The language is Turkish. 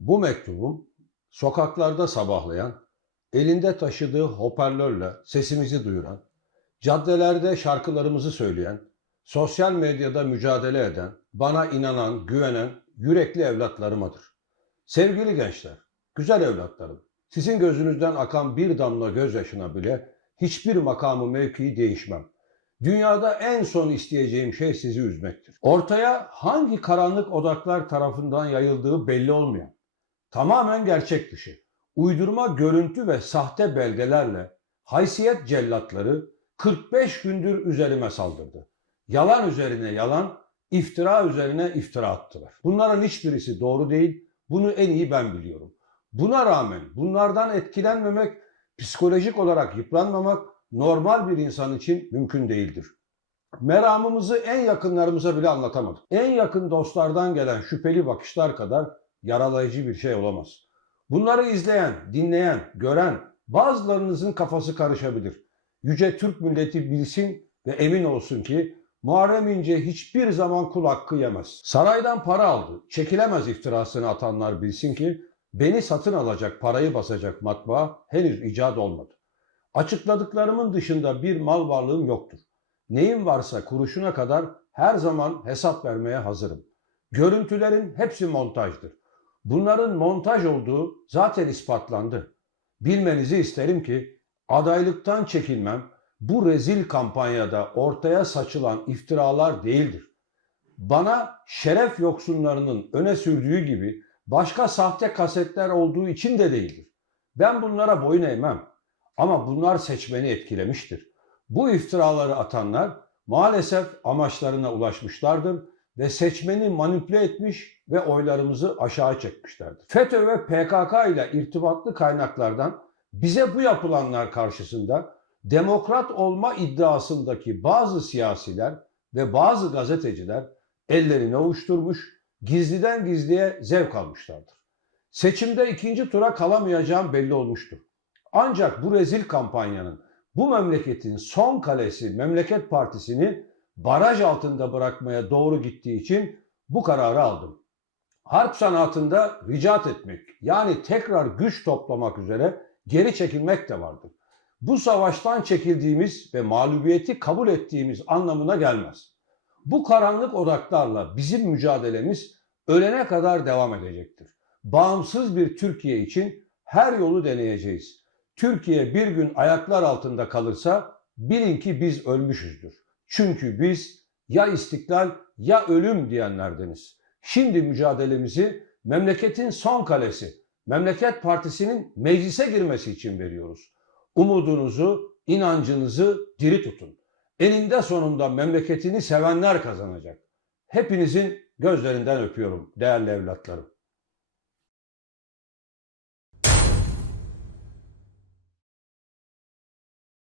Bu mektubum sokaklarda sabahlayan, elinde taşıdığı hoparlörle sesimizi duyuran, caddelerde şarkılarımızı söyleyen, sosyal medyada mücadele eden, bana inanan, güvenen yürekli evlatlarımadır. Sevgili gençler, güzel evlatlarım, sizin gözünüzden akan bir damla gözyaşına bile hiçbir makamı mevkii değişmem. Dünyada en son isteyeceğim şey sizi üzmektir. Ortaya hangi karanlık odaklar tarafından yayıldığı belli olmayan, tamamen gerçek dışı, uydurma görüntü ve sahte belgelerle haysiyet cellatları 45 gündür üzerime saldırdı. Yalan üzerine yalan, iftira üzerine iftira attılar. Bunların hiçbirisi doğru değil, bunu en iyi ben biliyorum. Buna rağmen bunlardan etkilenmemek, psikolojik olarak yıpranmamak normal bir insan için mümkün değildir. Meramımızı en yakınlarımıza bile anlatamadık. En yakın dostlardan gelen şüpheli bakışlar kadar yaralayıcı bir şey olamaz. Bunları izleyen, dinleyen, gören bazılarınızın kafası karışabilir. Yüce Türk milleti bilsin ve emin olsun ki Muharrem İnce hiçbir zaman kul hakkı yemez. Saraydan para aldı, çekilemez iftirasını atanlar bilsin ki beni satın alacak, parayı basacak matbaa henüz icat olmadı. Açıkladıklarımın dışında bir mal varlığım yoktur. Neyim varsa kuruşuna kadar her zaman hesap vermeye hazırım. Görüntülerin hepsi montajdır. Bunların montaj olduğu zaten ispatlandı. Bilmenizi isterim ki adaylıktan çekilmem bu rezil kampanyada ortaya saçılan iftiralar değildir. Bana şeref yoksunlarının öne sürdüğü gibi başka sahte kasetler olduğu için de değildir. Ben bunlara boyun eğmem. Ama bunlar seçmeni etkilemiştir. Bu iftiraları atanlar maalesef amaçlarına ulaşmışlardır ve seçmeni manipüle etmiş ve oylarımızı aşağı çekmişlerdir. FETÖ ve PKK ile irtibatlı kaynaklardan bize bu yapılanlar karşısında demokrat olma iddiasındaki bazı siyasiler ve bazı gazeteciler ellerini ovuşturmuş, gizliden gizliye zevk almışlardır. Seçimde ikinci tura kalamayacağım belli olmuştur. Ancak bu rezil kampanyanın bu memleketin son kalesi Memleket Partisi'ni baraj altında bırakmaya doğru gittiği için bu kararı aldım. Harp sanatında ricat etmek yani tekrar güç toplamak üzere geri çekilmek de vardır. Bu savaştan çekildiğimiz ve mağlubiyeti kabul ettiğimiz anlamına gelmez. Bu karanlık odaklarla bizim mücadelemiz ölene kadar devam edecektir. Bağımsız bir Türkiye için her yolu deneyeceğiz. Türkiye bir gün ayaklar altında kalırsa bilin ki biz ölmüşüzdür. Çünkü biz ya istiklal ya ölüm diyenlerdeniz. Şimdi mücadelemizi memleketin son kalesi, Memleket Partisi'nin meclise girmesi için veriyoruz. Umudunuzu, inancınızı diri tutun. Eninde sonunda memleketini sevenler kazanacak. Hepinizin gözlerinden öpüyorum değerli evlatlarım.